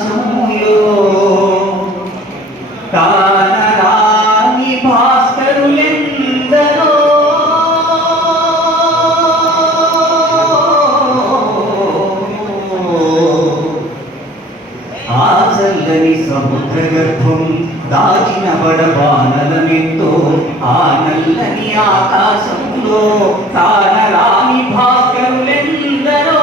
ఆకాశంలో కానరాని భాస్కరులెందరో ఆ చల్లని సముద్ర గర్భం దాచిన బడబానలమెంతో ఆ నల్లని ఆకాశంలో కానరాని భాస్కరులెందరో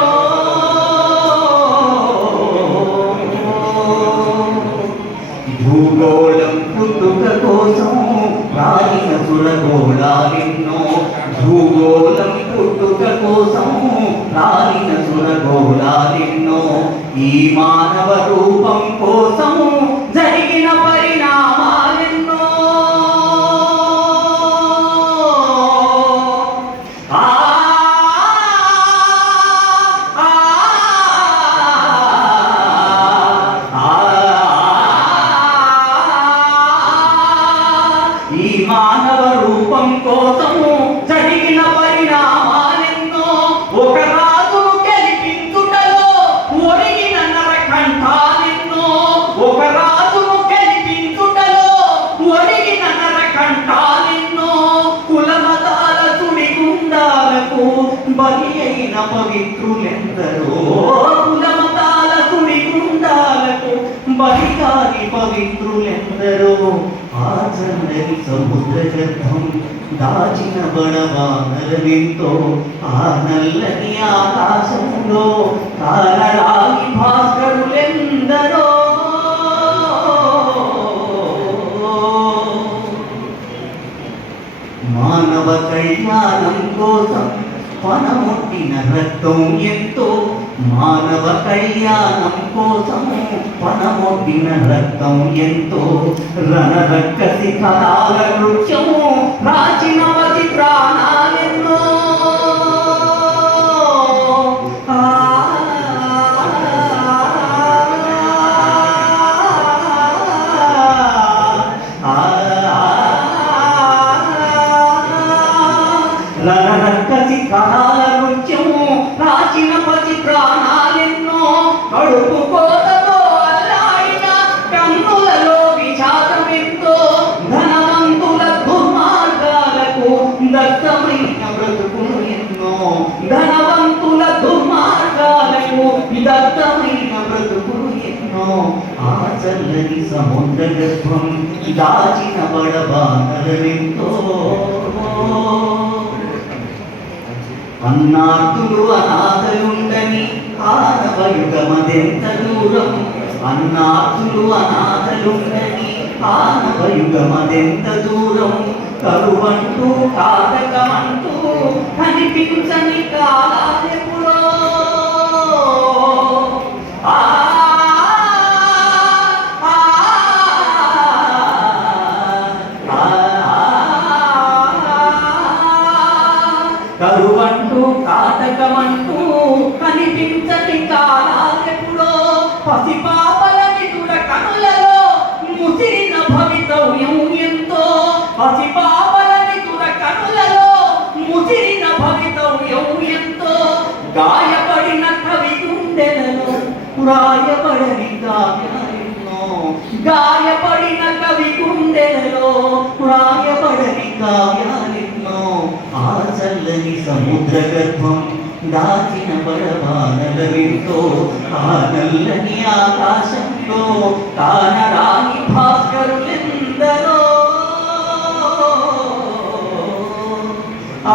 భూగోళం పుట్టుక కోసం రాలిన సురగోళాలెన్నో భూగోళం పుట్టుక కోసం రాలిన సురగోళాలెన్నో ఈ మానవ రూపం కోసం జరిగిన పరిణామాలెన్నో ఈ మానవ రూపం కోసము జరిగిన పరిణామాలెన్నో ఒక రాజును గెలిపించుటలో ఒరిగిన నరకంఠాలెన్నో ఒక రాజును గెలిపించుటలో ఒరిగిన నరకంఠాలెన్నో కులమతాల సుడిగుండాలకు బలి అయిన పవిత్రులెందరో కులమతాల సుడిగుండాలకు బలి కాని పవిత్రులెందరో ఆ చల్లని సముద్ర గర్భం దాచిన బడబానలమెంతో ఆ నల్లని ఆకాశంలో కానరాని భాస్కరులెందరో మానవ కళ్యాణం కోసం పనముట్టిన రక్తం ఎంతో మానవ కళ్యాణం కోసం పనముట్టిన రక్తం ఎంతో రణరక్కసి కళాల నృత్యము ప్రాచీన పతి ప్రాణాలెన్నో రణరక్కసి కళాల నృత్యము ప్రాచీన పతి ప్రాణాలెన్నో కడుపు కోతతో అల్లాడిన కన్నులలో విషాదమెంతో ధనవంతుల దుర్మార్గాలకు దత్తమైన బ్రతుకులు ఎన్నో ధనవంతుల దుర్మార్గాలకు దత్తమైన బ్రతుకులు ఎన్నో ఆ చల్లని సముద్ర గర్భం దాచిన బడబానలమెంతో అన్నార్తులు అనాథలుండని ఆనవయుగమదెంత దూరం అన్నార్తులు అనాథలుండని ఆనవయుగమదెంత దూరం కరువంటూ కారకమంటూ కనిపించని కాలాలెప్పుడో కరువంటూ కాటకమంటూ కనిపించని కాలాలెప్పుడో పసిపాపల నిదుర కనులలో ముసిరిన భవితవ్యం ఎంతో పసిపాపల నిదుర కనులలో ముసిరిన భవితవ్యం ఎంతో గాయపడిన కవి గుండెలలో రాయబడని కావ్యాలెన్నో గాయపడిన కవి గుండెలలో రాయబడని కావ్యాలెన్నో ఆ చల్లని సముద్ర గర్భం దాచిన బడబానలమెంతో ఆ నల్లని ఆకాశంలో కానరాని భాస్కరులెందరో ఆ